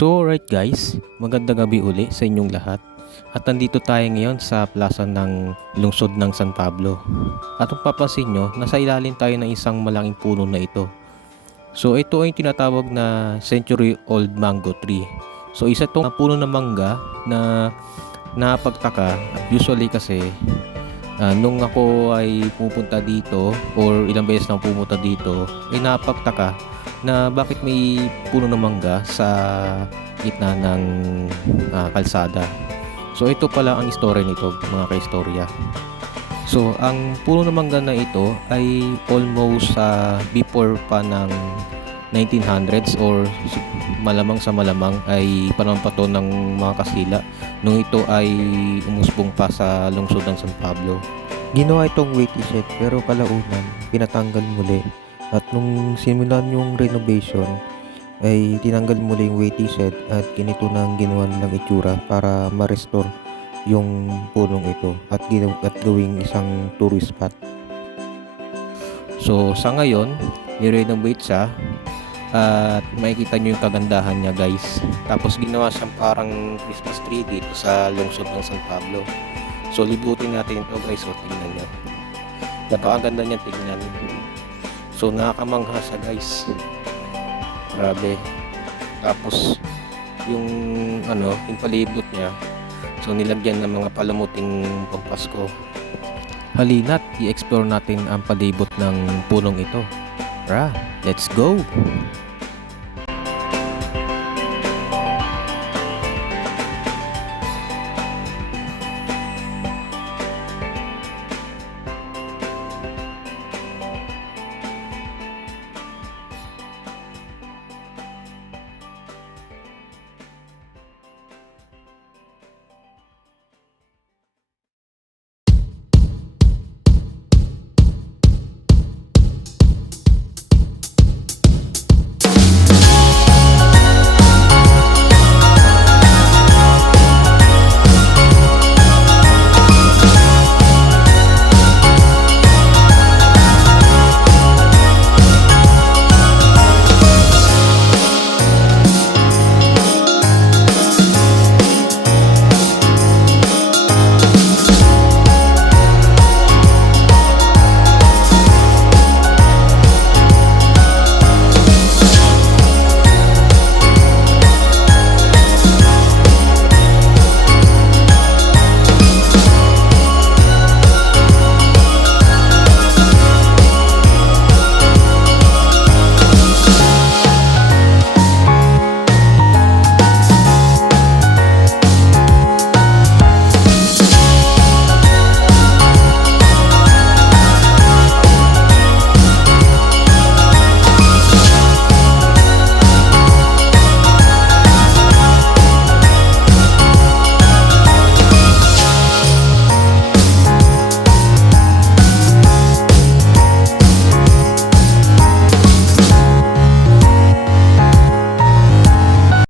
So right guys, magandang gabi uli sa inyong lahat. At nandito tayo ngayon sa plaza ng lungsod ng San Pablo. At kung papansin nyo, nasa ilalim tayo ng isang malaking puno na ito. So ito ay tinatawag na century old mango tree. So isa itong puno ng mangga na napagtaka. Usually kasi nung ako ay pupunta dito or ilang beses na pumunta dito, ay napagtaka na bakit may puno ng mangga sa gitna ng kalsada. So ito pala ang istorya nito, mga kaistorya. So ang puno ng mangga na ito ay almost before pa ng 1900s or malamang sa malamang ay panahon pa to ng mga Kastila nung ito ay umusbong pa sa lungsod ng San Pablo. Ginawa itong waiting shed pero kalaunan pinatanggal muli at nung simulan yung renovation ay tinanggal muli yung waiting shed at ganito na ang ginawa ng itsura para ma-restore yung punong ito at gawing isang tourist spot. So sa ngayon, i-renovate siya at makikita nyo yung kagandahan niya guys. Tapos ginawa siyang parang Christmas tree dito sa lungsod ng San Pablo. So libutin natin ito guys, so tingnan nyo. Napakaganda niya tingnan. So nakakamangha siya guys. Grabe. Tapos yung yung palibot niya. So nilagyan ng mga palamuting pampasko. Halina't i-explore natin ang palibot ng punong ito. Tara, let's go!